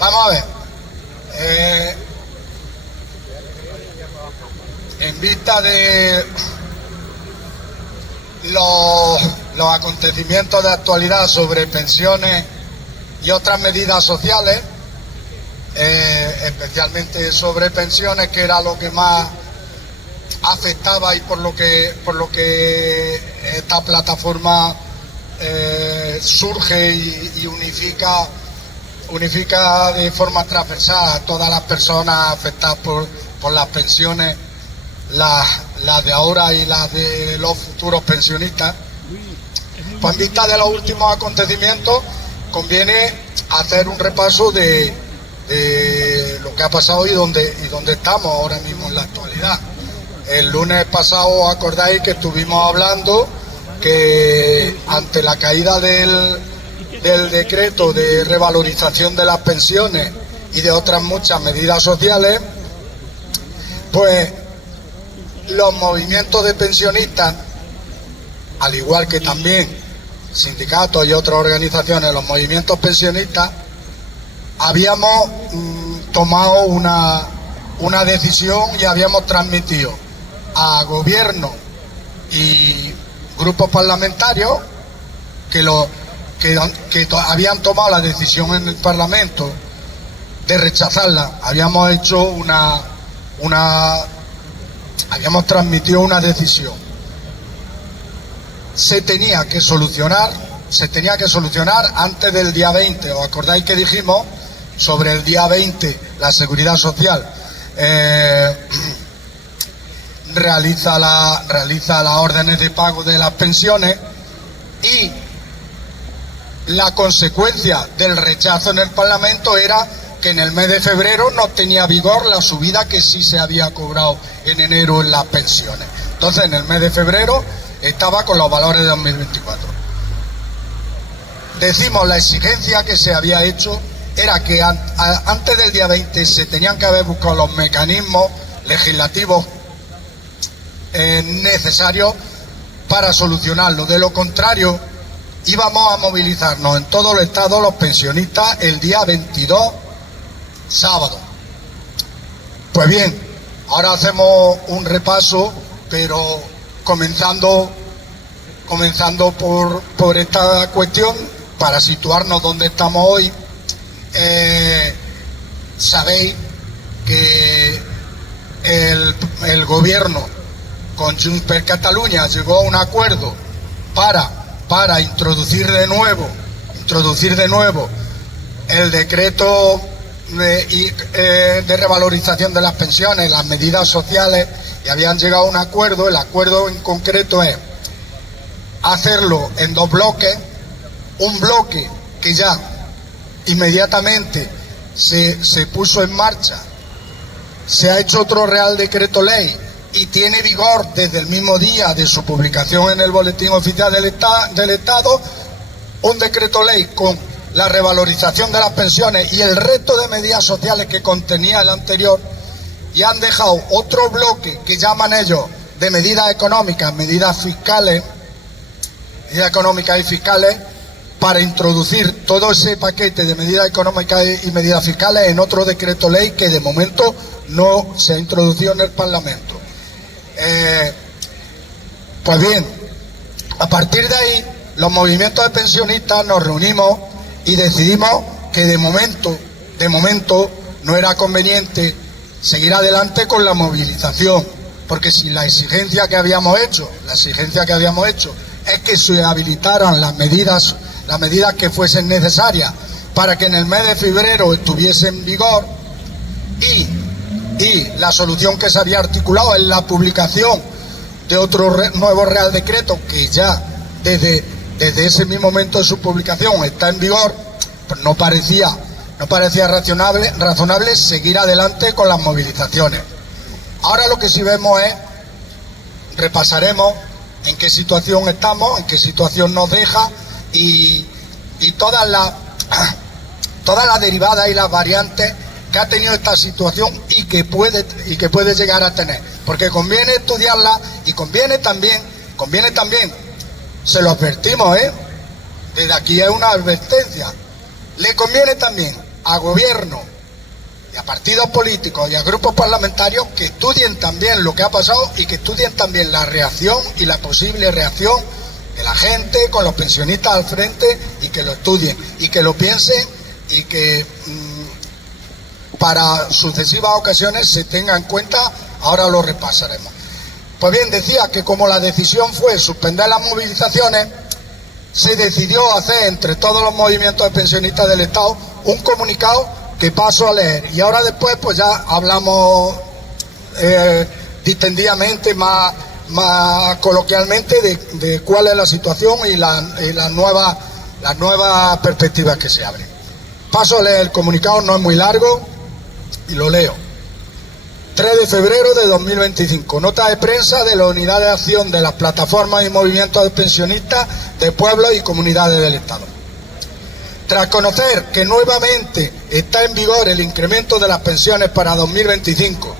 Vamos a ver. En vista de los acontecimientos de actualidad sobre pensiones y otras medidas sociales, especialmente sobre pensiones, que era lo que más afectaba y por lo que esta plataforma surge y unifica de forma transversal a todas las personas afectadas por las pensiones, las de ahora y las de los futuros pensionistas. Pues en vista de los últimos acontecimientos conviene hacer un repaso de lo que ha pasado y dónde estamos ahora mismo en la actualidad. El lunes pasado, ¿os acordáis que estuvimos hablando que ante la caída del decreto de revalorización de las pensiones y de otras muchas medidas sociales, pues los movimientos de pensionistas, al igual que también sindicatos y otras organizaciones, los movimientos pensionistas, habíamos tomado una decisión y habíamos transmitido a gobierno y grupos parlamentarios que habían tomado la decisión en el Parlamento de rechazarla. Habíamos hecho habíamos transmitido una decisión. Se tenía que solucionar antes del día 20. ¿Os acordáis que dijimos sobre el día 20 la Seguridad Social realiza las órdenes de pago de las pensiones, y la consecuencia del rechazo en el Parlamento era que en el mes de febrero no tenía vigor la subida que sí se había cobrado en enero en las pensiones? Entonces en el mes de febrero estaba con los valores de 2024. Decimos, la exigencia que se había hecho era que antes del día 20 se tenían que haber buscado los mecanismos legislativos necesarios para solucionarlo. De lo contrario, íbamos a movilizarnos en todo el estado los pensionistas el día 22, sábado. Pues bien, ahora hacemos un repaso, pero comenzando por esta cuestión, para situarnos donde estamos hoy. Sabéis que el gobierno con Junts per Catalunya llegó a un acuerdo para introducir de nuevo el decreto de revalorización de las pensiones, las medidas sociales, y habían llegado a un acuerdo. El acuerdo en concreto es hacerlo en dos bloques. Un bloque que ya inmediatamente se puso en marcha, se ha hecho otro Real Decreto Ley y tiene vigor desde el mismo día de su publicación en el Boletín Oficial del Estado, un decreto ley con la revalorización de las pensiones y el resto de medidas sociales que contenía el anterior, y han dejado otro bloque que llaman ellos de medidas económicas, medidas económicas y fiscales, para introducir todo ese paquete de medidas económicas y medidas fiscales en otro decreto ley que de momento no se ha introducido en el Parlamento. Pues bien, a partir de ahí los movimientos de pensionistas nos reunimos y decidimos que de momento no era conveniente seguir adelante con la movilización, porque si la exigencia que habíamos hecho es que se habilitaran las medidas que fuesen necesarias para que en el mes de febrero estuviese en vigor, y la solución que se había articulado es la publicación de otro nuevo Real Decreto que ya desde ese mismo momento de su publicación está en vigor, pues no parecía razonable seguir adelante con las movilizaciones. Ahora lo que sí vemos es, repasaremos en qué situación estamos, en qué situación nos deja y todas las derivadas y las variantes que ha tenido esta situación y que puede llegar a tener, porque conviene estudiarla y conviene también, se lo advertimos, desde aquí es una advertencia, le conviene también a gobierno y a partidos políticos y a grupos parlamentarios que estudien también lo que ha pasado y que estudien también la reacción y la posible reacción de la gente con los pensionistas al frente, y que lo estudien y que lo piensen, y que para sucesivas ocasiones se tenga en cuenta. Ahora lo repasaremos. Pues bien, decía que como la decisión fue suspender las movilizaciones, se decidió hacer entre todos los movimientos de pensionistas del Estado un comunicado que paso a leer, y ahora después pues ya hablamos distendidamente, más coloquialmente, de cuál es la situación y las nuevas perspectivas que se abren. Paso a leer el comunicado, no es muy largo, y lo leo. 3 de febrero de 2025, nota de prensa de la Unidad de Acción de las Plataformas y Movimientos de Pensionistas de Pueblos y Comunidades del Estado. Tras conocer que nuevamente está en vigor el incremento de las pensiones para 2025,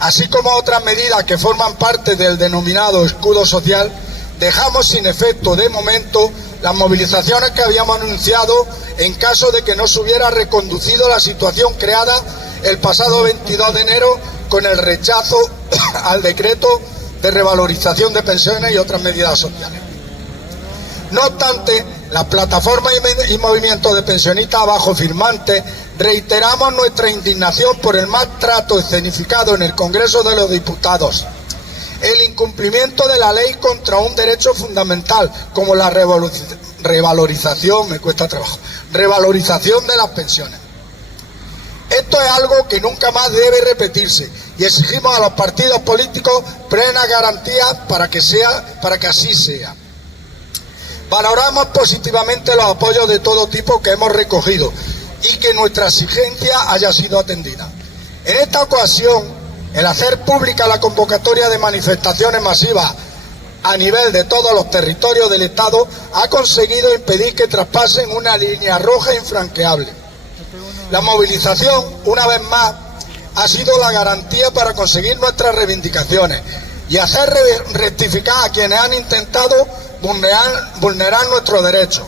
así como otras medidas que forman parte del denominado escudo social, dejamos sin efecto de momento las movilizaciones que habíamos anunciado en caso de que no se hubiera reconducido la situación creada el pasado 22 de enero con el rechazo al decreto de revalorización de pensiones y otras medidas sociales. No obstante, las plataformas y movimientos de pensionistas abajo firmantes reiteramos nuestra indignación por el maltrato escenificado en el Congreso de los Diputados, el incumplimiento de la ley contra un derecho fundamental como la revalorización de las pensiones. Esto es algo que nunca más debe repetirse, y exigimos a los partidos políticos plenas garantías para que así sea. Valoramos positivamente los apoyos de todo tipo que hemos recogido y que nuestra exigencia haya sido atendida. En esta ocasión, el hacer pública la convocatoria de manifestaciones masivas a nivel de todos los territorios del Estado ha conseguido impedir que traspasen una línea roja infranqueable. La movilización, una vez más, ha sido la garantía para conseguir nuestras reivindicaciones y hacer rectificar a quienes han intentado vulnerar nuestros derechos.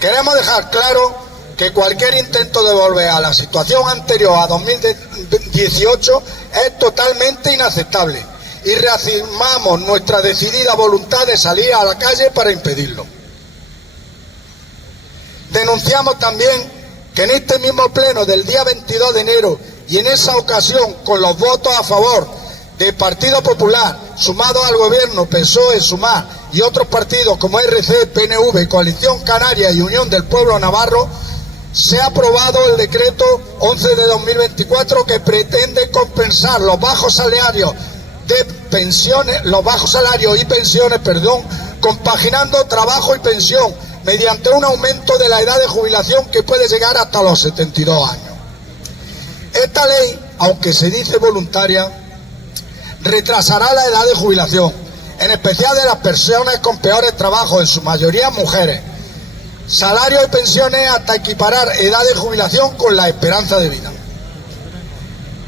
Queremos dejar claro que cualquier intento de volver a la situación anterior a 2018 es totalmente inaceptable, y reafirmamos nuestra decidida voluntad de salir a la calle para impedirlo. Denunciamos también que en este mismo pleno del día 22 de enero, y en esa ocasión con los votos a favor del Partido Popular, sumado al gobierno PSOE, Sumar y otros partidos como RC, PNV, Coalición Canaria y Unión del Pueblo Navarro, se ha aprobado el decreto 11 de 2024 que pretende compensar los bajos salarios y pensiones, compaginando trabajo y pensión mediante un aumento de la edad de jubilación que puede llegar hasta los 72 años. Esta ley, aunque se dice voluntaria, retrasará la edad de jubilación, en especial de las personas con peores trabajos, en su mayoría mujeres, salarios y pensiones, hasta equiparar edad de jubilación con la esperanza de vida.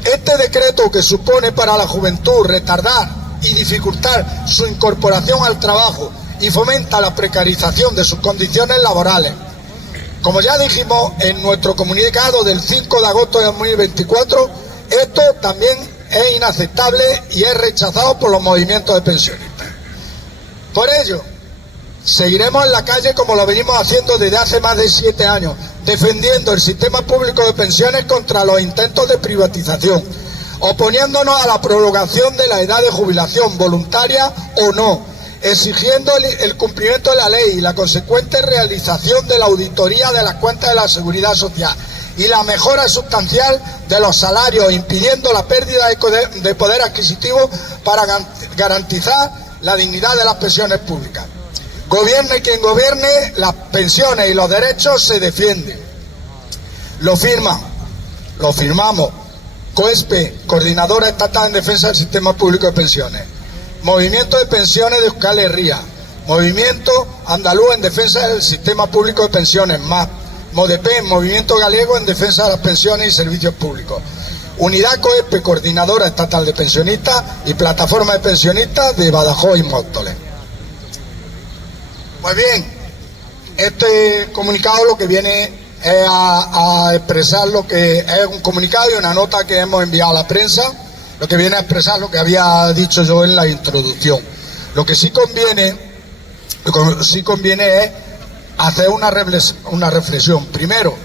Este decreto, que supone para la juventud retardar y dificultar su incorporación al trabajo y fomenta la precarización de sus condiciones laborales, como ya dijimos en nuestro comunicado del 5 de agosto de 2024, esto también es inaceptable y es rechazado por los movimientos de pensionistas. Por ello, seguiremos en la calle como lo venimos haciendo desde hace más de 7 años, defendiendo el sistema público de pensiones contra los intentos de privatización, oponiéndonos a la prolongación de la edad de jubilación, voluntaria o no, exigiendo el cumplimiento de la ley y la consecuente realización de la auditoría de las cuentas de la Seguridad Social y la mejora sustancial de los salarios, impidiendo la pérdida de poder adquisitivo para garantizar la dignidad de las pensiones públicas. Gobierne quien gobierne, las pensiones y los derechos se defienden. Lo firmamos COESPE, Coordinadora Estatal en Defensa del Sistema Público de Pensiones, Movimiento de Pensiones de Euskal Herria, Movimiento Andaluz en Defensa del Sistema Público de Pensiones, MAP, MODEPEN, Movimiento Galego en Defensa de las Pensiones y Servicios Públicos, Unidad COESPE, Coordinadora Estatal de Pensionistas, y Plataforma de Pensionistas de Badajoz y Móstoles. Pues bien, este comunicado lo que viene a expresar lo que es un comunicado y una nota que hemos enviado a la prensa, lo que viene a expresar lo que había dicho yo en la introducción. Lo que sí conviene es hacer una reflexión. Primero,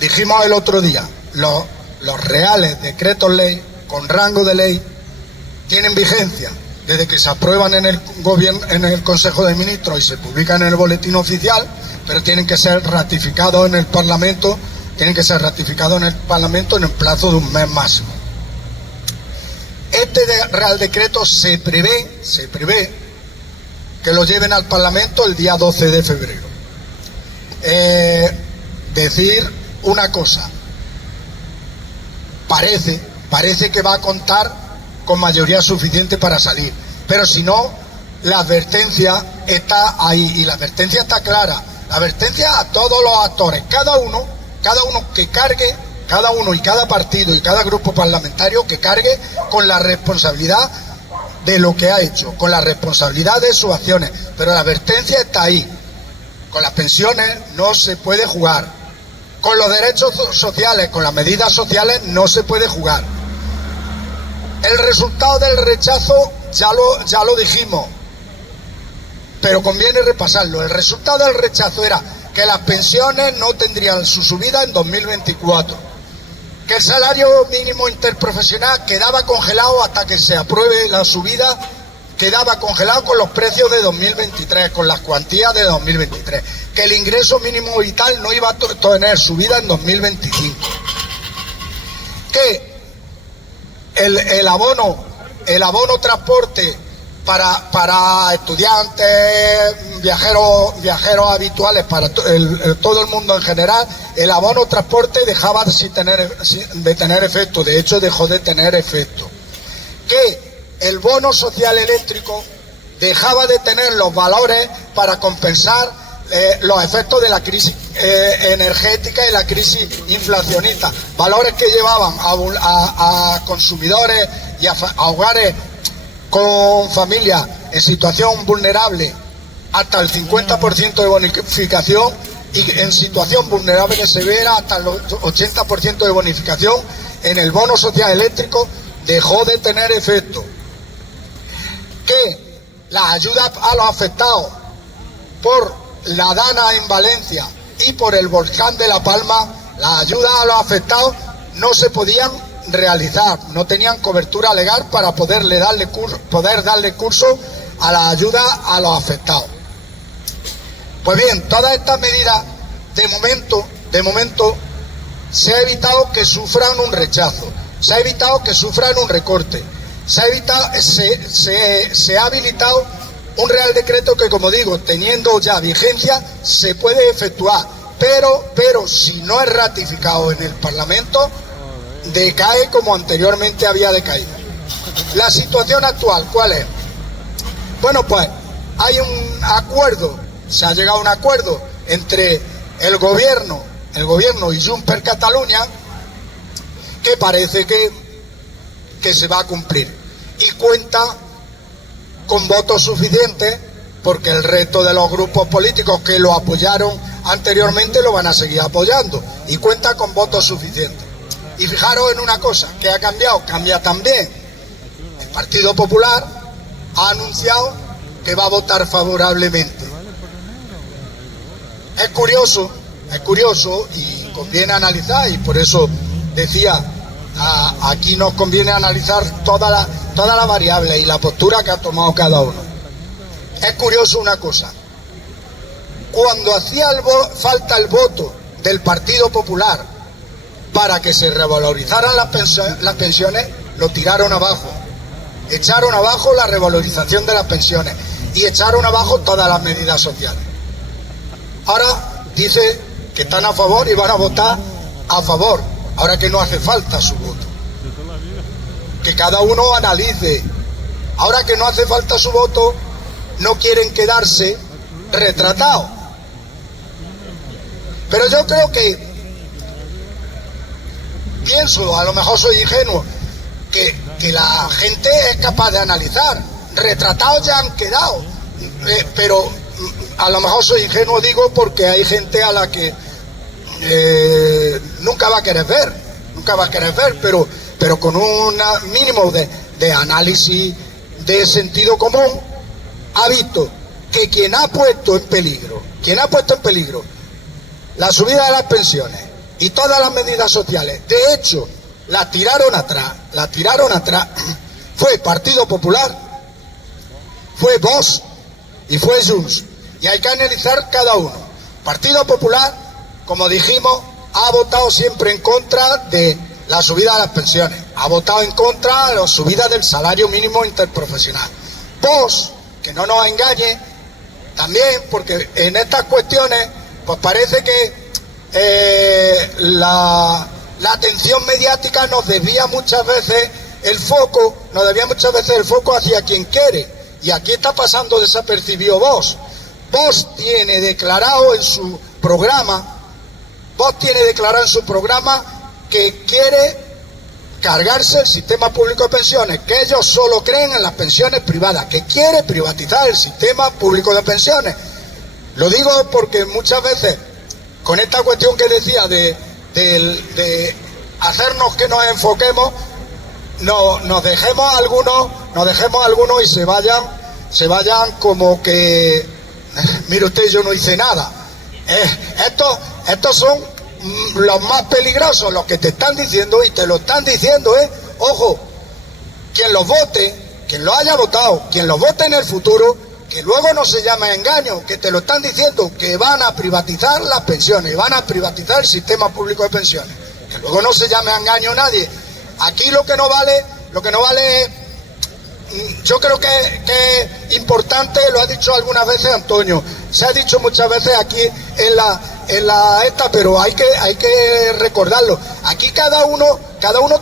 dijimos el otro día, los reales decretos ley con rango de ley tienen vigencia desde que se aprueban en el gobierno, en el Consejo de Ministros y se publican en el boletín oficial, pero tienen que ser ratificados en el Parlamento, en el plazo de un mes máximo. Este Real Decreto se prevé que lo lleven al Parlamento el día 12 de febrero. Decir una cosa, parece que va a contar con mayoría suficiente para salir, pero si no, la advertencia está ahí, y la advertencia está clara, la advertencia a todos los actores, cada uno que cargue, cada uno y cada partido y cada grupo parlamentario que cargue con la responsabilidad de lo que ha hecho, con la responsabilidad de sus acciones, pero la advertencia está ahí. Con las pensiones no se puede jugar, con los derechos sociales, con las medidas sociales no se puede jugar. El resultado del rechazo ya lo dijimos, pero conviene repasarlo. El resultado del rechazo era que las pensiones no tendrían su subida en 2024, que el salario mínimo interprofesional quedaba congelado hasta que se apruebe la subida, quedaba congelado con los precios de 2023, con las cuantías de 2023, que el ingreso mínimo vital no iba a tener subida en 2025, que el abono transporte para estudiantes, viajeros habituales, para todo el mundo en general, el abono transporte dejaba de tener efecto, de hecho dejó de tener efecto. Que el bono social eléctrico dejaba de tener los valores para compensar los efectos de la crisis energética y la crisis inflacionista, valores que llevaban a consumidores y a hogares con familias en situación vulnerable hasta el 50% de bonificación, y en situación vulnerable severa hasta el 80% de bonificación. En el bono social eléctrico dejó de tener efecto. Que las ayudas a los afectados por la Dana en Valencia y por el volcán de La Palma, las ayudas a los afectados no se podían realizar, no tenían cobertura legal para poder darle curso a la ayuda a los afectados. Pues bien, todas estas medidas de momento se ha evitado que sufran un rechazo, se ha evitado que sufran un recorte, se ha habilitado un Real Decreto que, como digo, teniendo ya vigencia, se puede efectuar, pero si no es ratificado en el Parlamento, decae como anteriormente había decaído. La situación actual, ¿cuál es? Bueno, pues hay un acuerdo, se ha llegado a un acuerdo entre el gobierno y Junts per Catalunya, que parece que se va a cumplir, y cuenta con votos suficientes, porque el resto de los grupos políticos que lo apoyaron anteriormente lo van a seguir apoyando, y cuenta con votos suficientes. Y fijaros en una cosa, que ha cambiado, cambia también. El Partido Popular ha anunciado que va a votar favorablemente. Es curioso y conviene analizar, y por eso decía, aquí nos conviene analizar toda la variable y la postura que ha tomado cada uno. Es curioso una cosa, cuando hacía falta el voto del Partido Popular para que se revalorizaran las pensiones, lo tiraron abajo, echaron abajo la revalorización de las pensiones y echaron abajo todas las medidas sociales. Ahora dice que están a favor y van a votar a favor, ahora que no hace falta su voto. Que cada uno analice. Ahora que no hace falta su voto, no quieren quedarse retratados. Pero yo creo que, pienso, a lo mejor soy ingenuo, que la gente es capaz de analizar. Retratados ya han quedado, pero a lo mejor soy ingenuo, digo, porque hay gente a la que nunca va a querer ver, pero con un mínimo de análisis, de sentido común, ha visto que quien ha puesto en peligro la subida de las pensiones y todas las medidas sociales, de hecho, la tiraron atrás, fue Partido Popular, fue Vox y fue Junts. Y hay que analizar cada uno. Partido Popular, como dijimos, ha votado siempre en contra de la subida de las pensiones, ha votado en contra de la subida del salario mínimo interprofesional. Vox, que no nos engañe, también, porque en estas cuestiones, pues parece que la atención mediática nos desvía muchas veces el foco hacia quien quiere, y aquí está pasando desapercibido Vox. Vox tiene declarado en su programa que quiere cargarse el sistema público de pensiones, que ellos solo creen en las pensiones privadas, que quiere privatizar el sistema público de pensiones. Lo digo porque muchas veces, con esta cuestión que decía de hacernos que nos enfoquemos, nos dejemos algunos y se vayan como que, mire usted, yo no hice nada. Estos son los más peligrosos, los que te están diciendo, y te lo están diciendo, ojo, quien los vote, quien lo haya votado, quien los vote en el futuro, que luego no se llame engaño, que te lo están diciendo, que van a privatizar las pensiones, van a privatizar el sistema público de pensiones, que luego no se llame engaño a nadie. Aquí lo que no vale es, yo creo que es importante, lo ha dicho algunas veces Antonio, se ha dicho muchas veces aquí pero hay que recordarlo. Aquí cada uno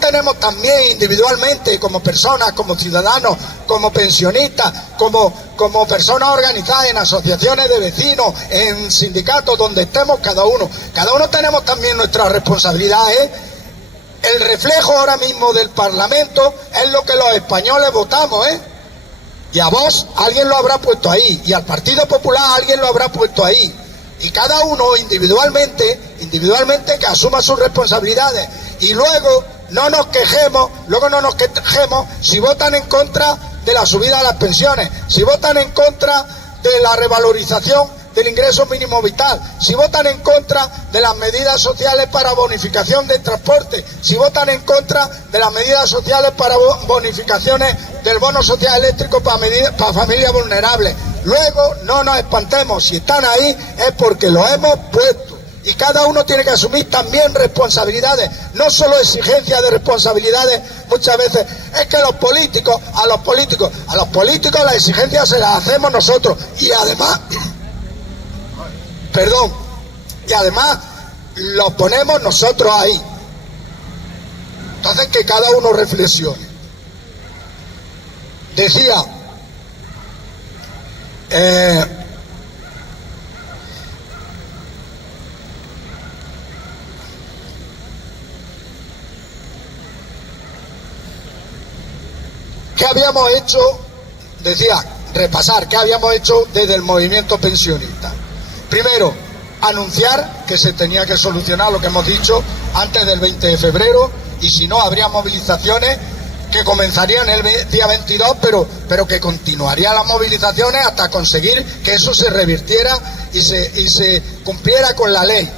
tenemos también individualmente, como personas, como ciudadanos, como pensionistas, como personas organizadas en asociaciones de vecinos, en sindicatos, donde estemos cada uno tenemos también nuestras responsabilidades. El reflejo ahora mismo del Parlamento es lo que los españoles votamos, y a vos alguien lo habrá puesto ahí, y al Partido Popular alguien lo habrá puesto ahí, y cada uno individualmente que asuma sus responsabilidades, y luego no nos quejemos si votan en contra de la subida de las pensiones, si votan en contra de la revalorización del ingreso mínimo vital, si votan en contra de las medidas sociales para bonificación del transporte, si votan en contra de las medidas sociales para bonificaciones del bono social eléctrico para familias vulnerables. Luego no nos espantemos, si están ahí es porque lo hemos puesto, y cada uno tiene que asumir también responsabilidades, no solo exigencias de responsabilidades. Muchas veces es que a los políticos las exigencias se las hacemos nosotros, y además lo ponemos nosotros ahí. Entonces, que cada uno reflexione. Decía, ¿qué habíamos hecho? Decía, repasar qué habíamos hecho desde el movimiento pensionista. Primero, anunciar que se tenía que solucionar lo que hemos dicho antes del 20 de febrero, y si no, habría movilizaciones que comenzarían el día 22, pero que continuarían las movilizaciones hasta conseguir que eso se revirtiera y se cumpliera con la ley.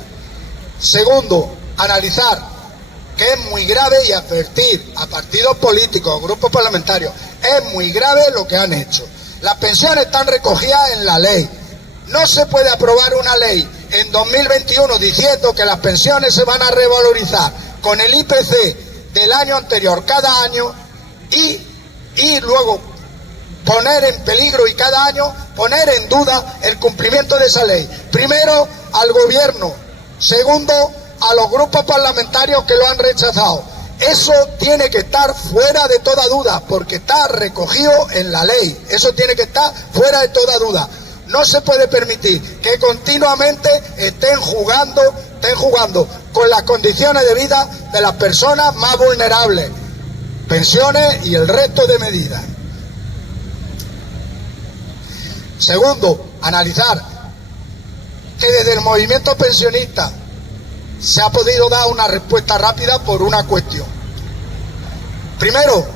Segundo, analizar que es muy grave, y advertir a partidos políticos, grupos parlamentarios, es muy grave lo que han hecho. Las pensiones están recogidas en la ley. No se puede aprobar una ley en 2021 diciendo que las pensiones se van a revalorizar con el IPC del año anterior cada año, y luego poner en peligro y cada año poner en duda el cumplimiento de esa ley. Primero, al gobierno. Segundo, a los grupos parlamentarios que lo han rechazado. Eso tiene que estar fuera de toda duda, porque está recogido en la ley. Eso tiene que estar fuera de toda duda. No se puede permitir que continuamente estén jugando con las condiciones de vida de las personas más vulnerables, pensiones y el resto de medidas. Segundo, analizar que desde el movimiento pensionista se ha podido dar una respuesta rápida por una cuestión. Primero,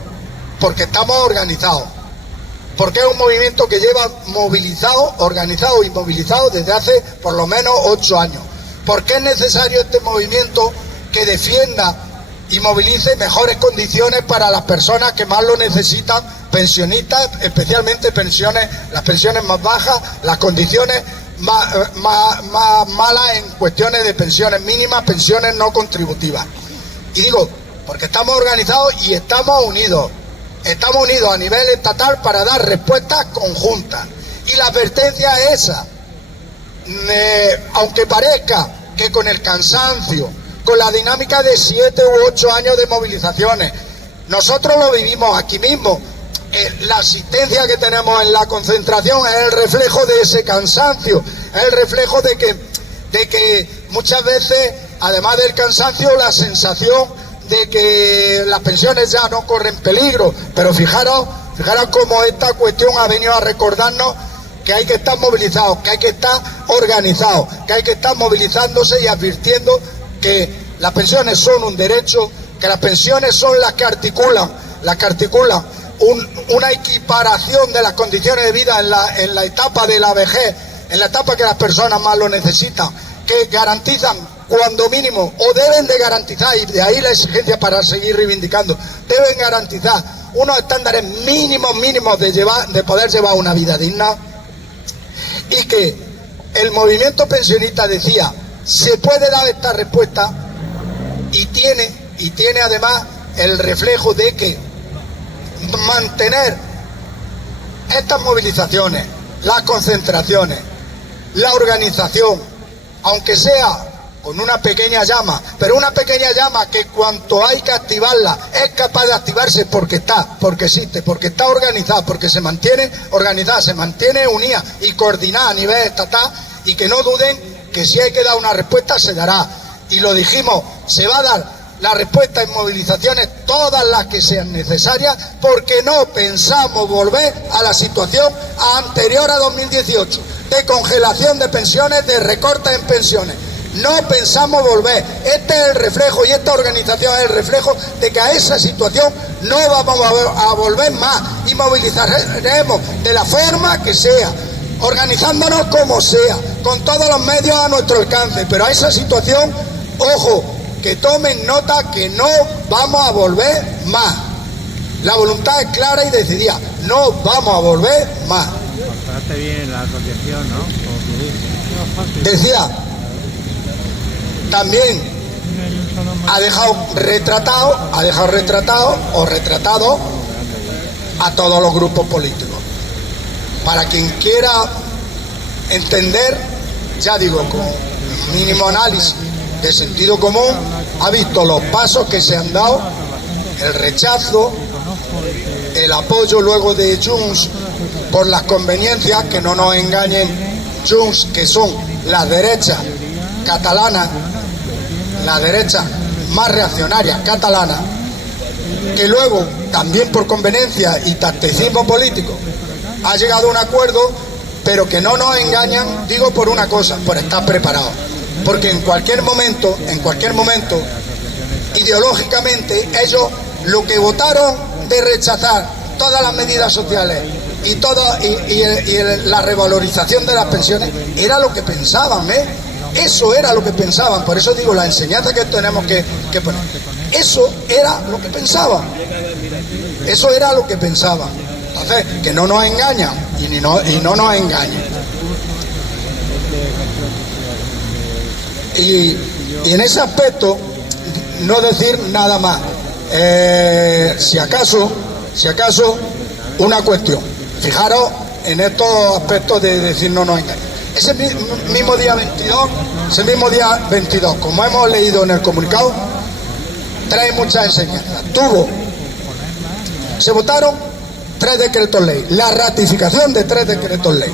porque estamos organizados, porque es un movimiento que lleva movilizado, organizado y movilizado desde hace por lo menos 8 años. Porque es necesario este movimiento que defienda y movilice mejores condiciones para las personas que más lo necesitan, pensionistas, especialmente las pensiones más bajas, las condiciones más malas en cuestiones de pensiones mínimas, pensiones no contributivas. Y digo, porque estamos organizados y estamos unidos a nivel estatal para dar respuestas conjuntas. Y la advertencia es esa. Aunque parezca que con el cansancio, con la dinámica de 7 u 8 años de movilizaciones, nosotros lo vivimos aquí mismo, la asistencia que tenemos en la concentración es el reflejo de ese cansancio, es el reflejo de que muchas veces, además del cansancio, la sensación de que las pensiones ya no corren peligro. Pero fijaros cómo esta cuestión ha venido a recordarnos que hay que estar movilizados, que hay que estar organizados, que hay que estar movilizándose y advirtiendo que las pensiones son un derecho, que las pensiones son las que articulan una equiparación de las condiciones de vida en la etapa de la vejez, en la etapa que las personas más lo necesitan, que garantizan cuando mínimo, o deben de garantizar, y de ahí la exigencia para seguir reivindicando, deben garantizar unos estándares mínimos de poder llevar una vida digna. Y que el movimiento pensionista decía, se puede dar esta respuesta, y tiene además el reflejo de que mantener estas movilizaciones, las concentraciones, la organización, aunque sea con una pequeña llama, pero una pequeña llama que cuanto hay que activarla, es capaz de activarse porque existe, porque está organizada, porque se mantiene organizada, se mantiene unida y coordinada a nivel estatal, y que no duden que si hay que dar una respuesta se dará. Y lo dijimos, se va a dar la respuesta en movilizaciones, todas las que sean necesarias, porque no pensamos volver a la situación anterior a 2018, de congelación de pensiones, de recortes en pensiones. No pensamos volver. Este es el reflejo, y esta organización es el reflejo de que a esa situación no vamos a volver más, y movilizaremos de la forma que sea, organizándonos como sea, con todos los medios a nuestro alcance, pero a esa situación, ojo, que tomen nota que no vamos a volver más. La voluntad es clara y decidida, no vamos a volver más. Contaste bien la asociación, ¿no? Decía, también ha dejado retratado a todos los grupos políticos. Para quien quiera entender, ya digo, con mínimo análisis de sentido común, ha visto los pasos que se han dado, el rechazo, el apoyo luego de Junts por las conveniencias, que no nos engañen, Junts, que son las derechas catalanas, la derecha más reaccionaria catalana, que luego, también por conveniencia y tacticismo político, ha llegado a un acuerdo, pero que no nos engañan, digo por una cosa, por estar preparados. Porque en cualquier momento, ideológicamente, ellos lo que votaron de rechazar todas las medidas sociales y la revalorización de las pensiones, era lo que pensaban, Eso era lo que pensaban. Por eso digo, la enseñanza que tenemos que poner. Eso era lo que pensaban. Eso era lo que pensaban. Entonces, que no nos engañan y no nos engañen. Y en ese aspecto, no decir nada más. Si acaso, una cuestión. Fijaros en estos aspectos de decir no nos engañen. Ese mismo día 22, como hemos leído en el comunicado, trae muchas enseñanzas. Se votaron 3 decretos ley, la ratificación de 3 decretos ley.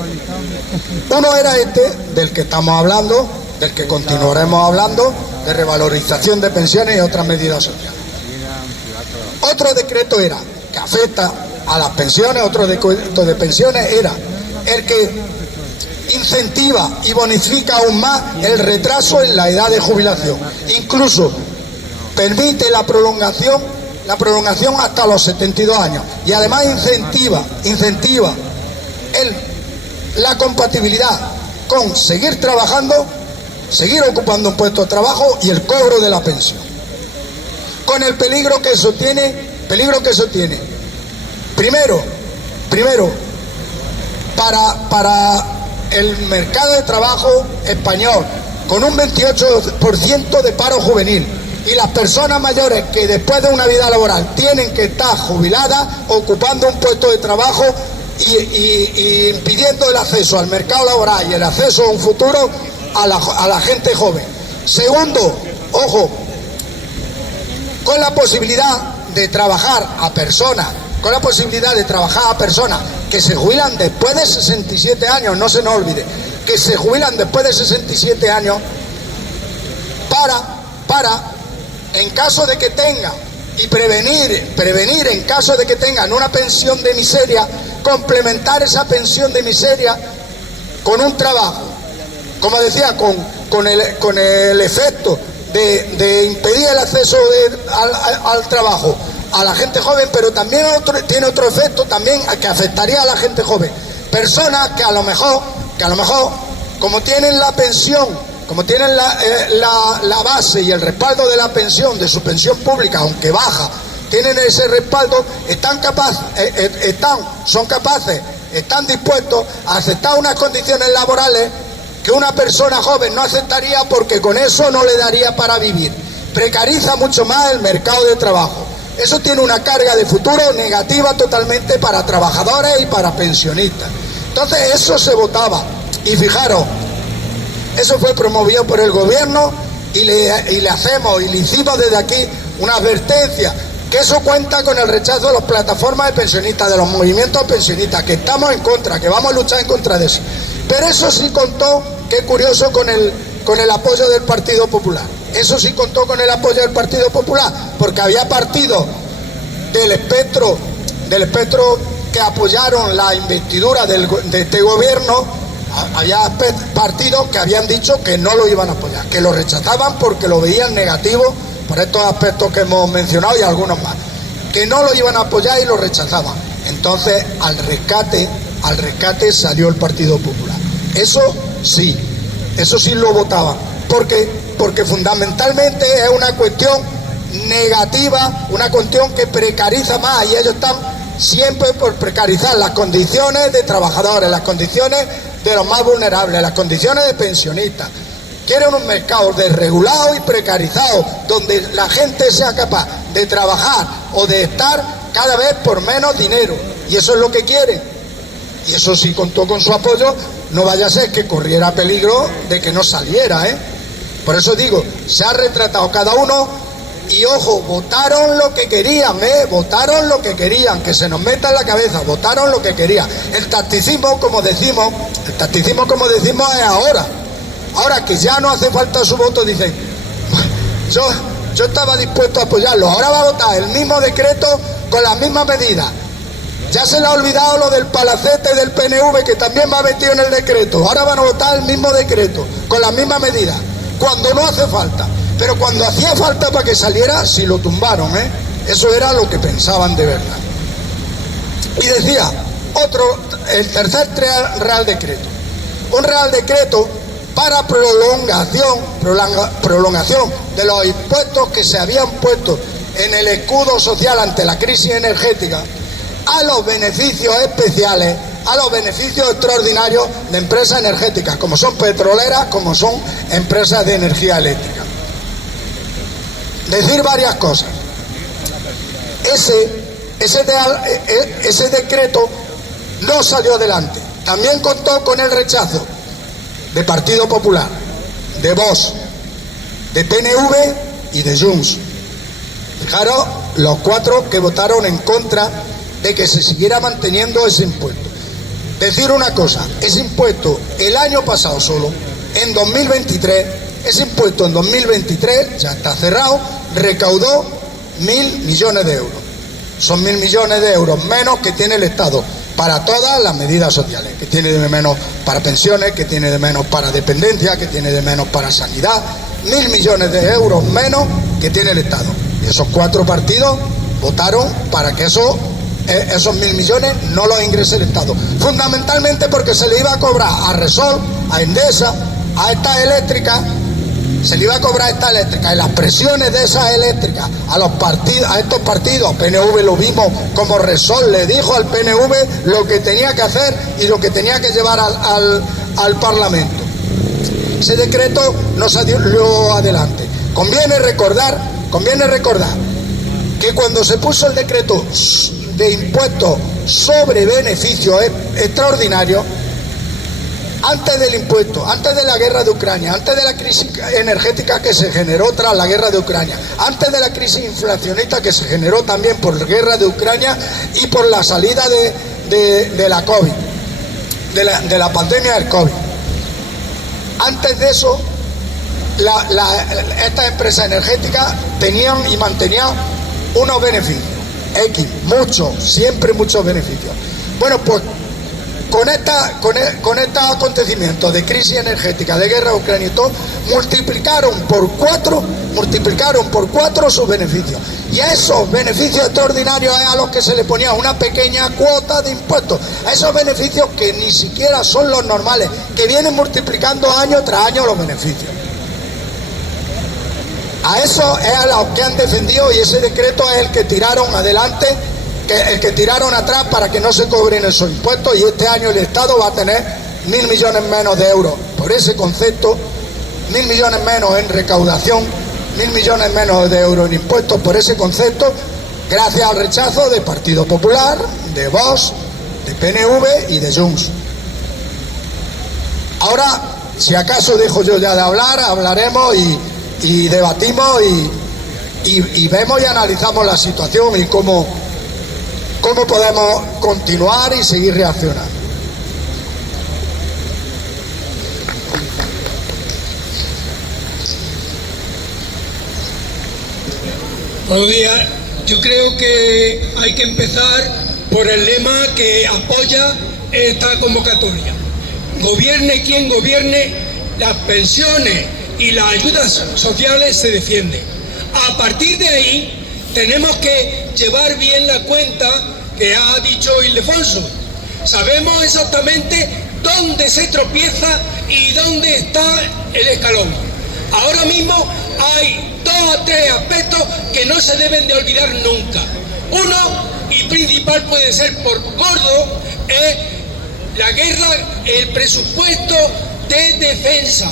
Uno era este, del que estamos hablando, del que continuaremos hablando, de revalorización de pensiones y otras medidas sociales. Otro decreto era, que afecta a las pensiones, otro decreto de pensiones era el que incentiva y bonifica aún más el retraso en la edad de jubilación. Incluso permite la prolongación hasta los 72 años. Y además incentiva la compatibilidad con seguir trabajando, seguir ocupando un puesto de trabajo y el cobro de la pensión. Con el peligro que eso tiene. Primero, para el mercado de trabajo español, con un 28% de paro juvenil, y las personas mayores que después de una vida laboral tienen que estar jubiladas, ocupando un puesto de trabajo y impidiendo el acceso al mercado laboral y el acceso a un futuro a la gente joven. Segundo, ojo, con la posibilidad de trabajar a personas, que se jubilan después de 67 años, no se nos olvide, que se jubilan después de 67 años, para en caso de que tengan, y prevenir en caso de que tengan una pensión de miseria, complementar esa pensión de miseria con un trabajo, como decía, con el efecto de impedir el acceso al trabajo a la gente joven, pero también tiene otro efecto también que afectaría a la gente joven. Personas que a lo mejor, como tienen la pensión, como tienen la base y el respaldo de la pensión, de su pensión pública, aunque baja, tienen ese respaldo, están dispuestos a aceptar unas condiciones laborales que una persona joven no aceptaría, porque con eso no le daría para vivir. Precariza mucho más el mercado de trabajo. Eso tiene una carga de futuro negativa totalmente para trabajadores y para pensionistas. Entonces eso se votaba. Y fijaros, eso fue promovido por el gobierno y le hicimos desde aquí una advertencia, que eso cuenta con el rechazo de las plataformas de pensionistas, de los movimientos pensionistas, que estamos en contra, que vamos a luchar en contra de eso. Pero eso sí contó, qué curioso, con el apoyo del Partido Popular. Eso sí contó con el apoyo del Partido Popular, porque había partidos del espectro que apoyaron la investidura de este gobierno. Había partidos que habían dicho que no lo iban a apoyar, que lo rechazaban porque lo veían negativo por estos aspectos que hemos mencionado y algunos más, que no lo iban a apoyar y lo rechazaban. Entonces al rescate salió el Partido Popular. Eso sí lo votaban, porque fundamentalmente es una cuestión negativa, una cuestión que precariza más, y ellos están siempre por precarizar las condiciones de trabajadores, las condiciones de los más vulnerables, las condiciones de pensionistas. Quieren un mercado desregulado y precarizado, donde la gente sea capaz de trabajar o de estar cada vez por menos dinero, y eso es lo que quieren. Y eso sí contó con su apoyo, no vaya a ser que corriera peligro de que no saliera, Por eso digo, se ha retratado cada uno, y ojo, votaron lo que querían, votaron lo que querían, que se nos meta en la cabeza, votaron lo que querían. El tacticismo, como decimos, es ahora que ya no hace falta su voto, dicen, yo estaba dispuesto a apoyarlo, ahora va a votar el mismo decreto con las mismas medidas. Ya se le ha olvidado lo del palacete del PNV, que también va metido en el decreto. Ahora van a votar el mismo decreto con las mismas medidas, cuando no hace falta. Pero cuando hacía falta para que saliera, sí lo tumbaron, Eso era lo que pensaban de verdad. Y decía, el tercer Real Decreto. Un Real Decreto para prolongación de los impuestos que se habían puesto en el escudo social ante la crisis energética, a los beneficios especiales, a los beneficios extraordinarios de empresas energéticas, como son petroleras, como son empresas de energía eléctrica. Decir varias cosas. Ese decreto no salió adelante. También contó con el rechazo de Partido Popular, de Vox, de PNV y de Junts. Fijaros, los cuatro que votaron en contra de que se siguiera manteniendo ese impuesto. Decir una cosa, ese impuesto el año pasado solo, en 2023, ese impuesto en 2023, ya está cerrado, recaudó 1.000 millones de euros. Son 1.000 millones de euros menos que tiene el Estado. para todas las medidas sociales, que tiene de menos para pensiones, que tiene de menos para dependencia, que tiene de menos para sanidad, 1.000 millones de euros menos que tiene el Estado. Y esos 4 partidos votaron para que esos 1.000 millones no los ingrese el Estado, fundamentalmente porque se le iba a cobrar a Repsol, a Endesa, a estas eléctricas, se le iba a cobrar esta eléctrica, y las presiones de esas eléctricas a los partidos, a estos partidos, PNV lo vimos como Repsol le dijo al PNV lo que tenía que hacer y lo que tenía que llevar al Parlamento. Ese decreto no salió adelante. Conviene recordar que cuando se puso el decreto de impuestos sobre beneficios extraordinarios, antes del impuesto, antes de la guerra de Ucrania, antes de la crisis energética que se generó tras la guerra de Ucrania, antes de la crisis inflacionista que se generó también por la guerra de Ucrania y por la salida de la COVID, de la pandemia del COVID. Antes de eso, estas empresas energéticas tenían y mantenían unos beneficios, siempre muchos beneficios. Bueno, pues con estos acontecimientos de crisis energética, de guerra de Ucrania y todo, multiplicaron por cuatro sus beneficios. Y a esos beneficios extraordinarios es a los que se le ponía una pequeña cuota de impuestos. A esos beneficios que ni siquiera son los normales, que vienen multiplicando año tras año los beneficios. A eso es a los que han defendido, y ese decreto es el que tiraron adelante, el que tiraron atrás para que no se cobren esos impuestos, y este año el Estado va a tener 1.000 millones menos de euros por ese concepto, 1.000 millones menos en recaudación, 1.000 millones menos de euros en impuestos por ese concepto, gracias al rechazo del Partido Popular, de Vox, de PNV y de Junts. Ahora, si acaso dejo yo ya de hablar, hablaremos y debatimos y vemos y analizamos la situación y cómo podemos continuar y seguir reaccionando. Buenos días. Yo creo que hay que empezar por el lema que apoya esta convocatoria. Gobierne quien gobierne, las pensiones y las ayudas sociales se defienden. A partir de ahí tenemos que llevar bien la cuenta que ha dicho Ildefonso. Sabemos exactamente dónde se tropieza y dónde está el escalón. Ahora mismo hay 2 o 3 aspectos que no se deben de olvidar nunca. Uno, y principal puede ser por gordo, es la guerra, el presupuesto de defensa.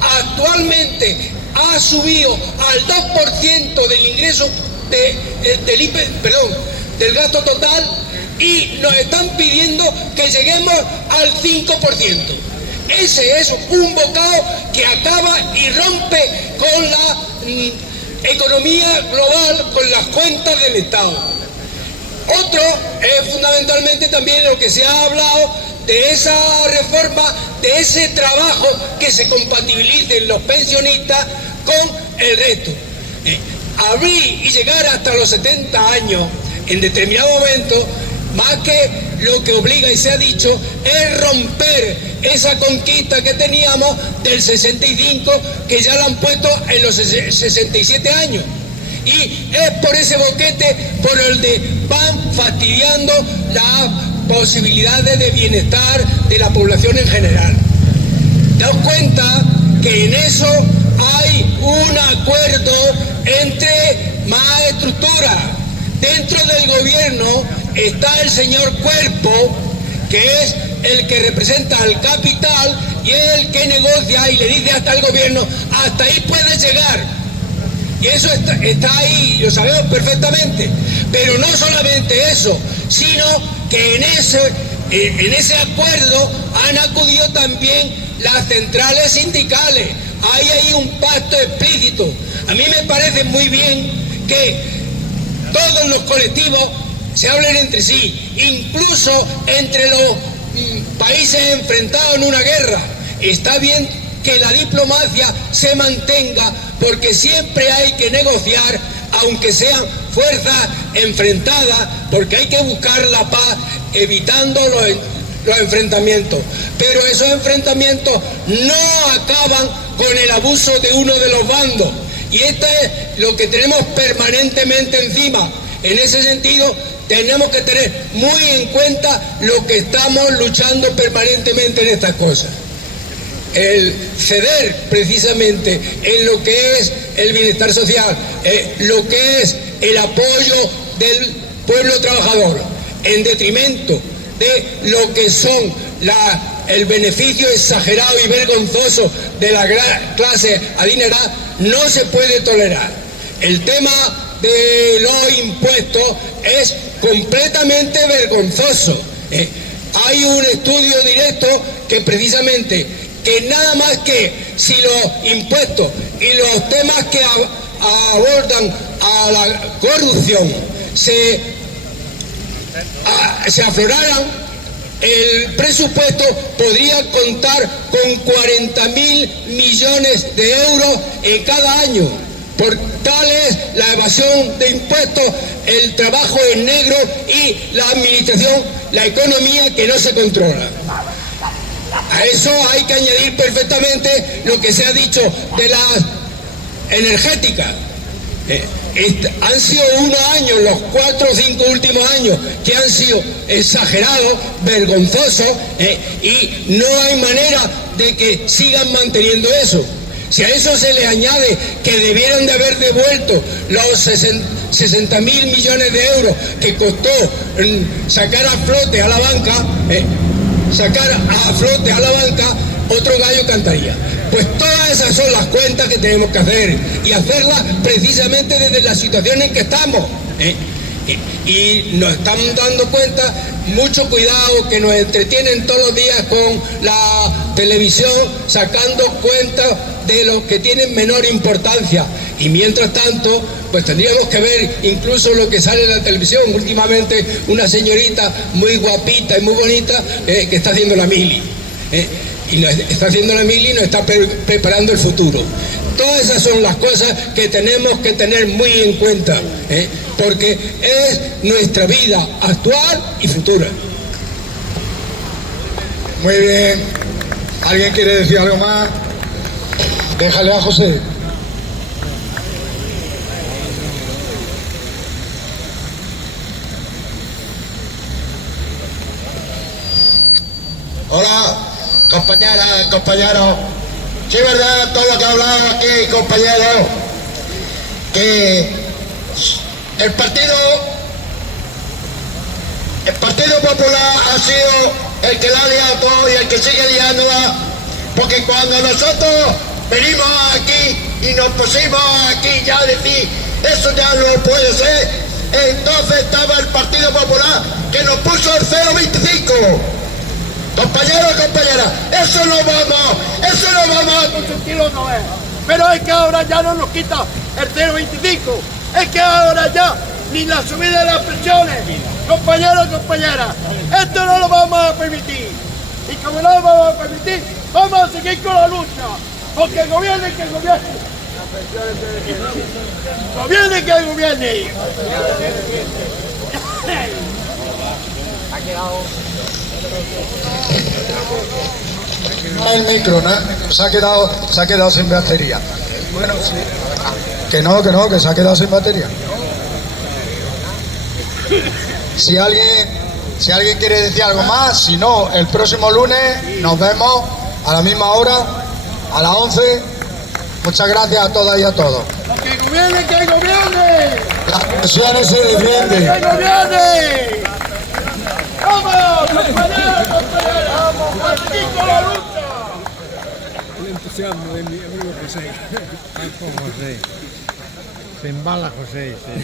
Actualmente ha subido al 2% del ingreso del gasto total, y nos están pidiendo que lleguemos al 5%. Ese es un bocado que acaba y rompe con la economía global, con las cuentas del Estado. Otro es fundamentalmente también lo que se ha hablado de esa reforma, de ese trabajo que se compatibilicen los pensionistas con el resto. Abrir y llegar hasta los 70 años en determinado momento, más que lo que obliga y se ha dicho, es romper esa conquista que teníamos del 65, que ya la han puesto en los 67 años. Y es por ese boquete por el de van fastidiando las posibilidades de bienestar de la población en general. Daos cuenta que en eso hay un acuerdo entre más estructuras. Dentro del gobierno está el señor Cuerpo, que es el que representa al capital y es el que negocia y le dice hasta el gobierno, hasta ahí puedes llegar. Y eso está ahí, lo sabemos perfectamente. Pero no solamente eso, sino que en ese acuerdo han acudido también las centrales sindicales. Hay ahí un pacto explícito. A mí me parece muy bien que todos los colectivos se hablen entre sí, incluso entre los países enfrentados en una guerra. Está bien que la diplomacia se mantenga, porque siempre hay que negociar, aunque sean fuerzas enfrentadas, porque hay que buscar la paz evitando los enfrentamientos. Pero esos enfrentamientos no acaban con el abuso de uno de los bandos. Y esto es lo que tenemos permanentemente encima. En ese sentido, tenemos que tener muy en cuenta lo que estamos luchando permanentemente en estas cosas. El ceder precisamente en lo que es el bienestar social, lo que es el apoyo del pueblo trabajador, en detrimento de lo que son el beneficio exagerado y vergonzoso de la clase adinerada, no se puede tolerar. El tema de los impuestos es completamente vergonzoso. Hay un estudio directo que precisamente, que nada más que si los impuestos y los temas que abordan a la corrupción se afloraran, el presupuesto podría contar con 40.000 millones de euros en cada año. Por tal es la evasión de impuestos, el trabajo en negro y la administración, la economía que no se controla. A eso hay que añadir perfectamente lo que se ha dicho de las energéticas. Han sido unos años, los 4 o 5 últimos años, que han sido exagerados, vergonzosos, y no hay manera de que sigan manteniendo eso. Si a eso se le añade que debieran de haber devuelto los 60.000 millones de euros que costó sacar a flote a la banca, otro gallo cantaría. Pues todas esas son las cuentas que tenemos que hacer, y hacerlas precisamente desde la situación en que estamos. Y nos estamos dando cuenta, mucho cuidado, que nos entretienen todos los días con la televisión sacando cuentas de los que tienen menor importancia, y mientras tanto pues tendríamos que ver incluso lo que sale en la televisión. Últimamente una señorita muy guapita y muy bonita que está haciendo la mili, y nos está haciendo la mili y nos está preparando el futuro. Todas esas son las cosas que tenemos que tener muy en cuenta, porque es nuestra vida actual y futura. Muy bien. ¿Alguien quiere decir algo más? Déjale a José. Hola, compañeras, compañeros. Sí, verdad, todo lo que ha hablado aquí, compañeros, que el Partido Popular ha sido el que la ha liado todo y el que sigue liándola, porque cuando nosotros venimos aquí y nos pusimos aquí ya a decir eso ya no puede ser, entonces estaba el Partido Popular que nos puso el 0,25. Compañeros, compañeras, eso no vamos a consentirlo otra vez. Pero es que ahora ya no nos quita el 0,25. Es que ahora ya ni la subida de las pensiones. Compañeros, compañeras, esto no lo vamos a permitir. Y como no lo vamos a permitir, vamos a seguir con la lucha. Porque gobierne que gobierne. Gobierne que gobierne. Ha quedado... El micro, ¿no? Se ha quedado sin batería. Bueno, sí. Que se ha quedado sin batería. Si alguien quiere decir algo más, si no, el próximo lunes nos vemos a la misma hora, a las 11. Muchas gracias a todas y a todos. ¡Que gobierne, que gobierne! Las pensiones se defienden. ¡Que gobierne! ¡Vamos, compañeros, compañeras! ¡Vamos, aquí con la lucha! El entusiasmo de mi amigo José. José. Se embala José, sí.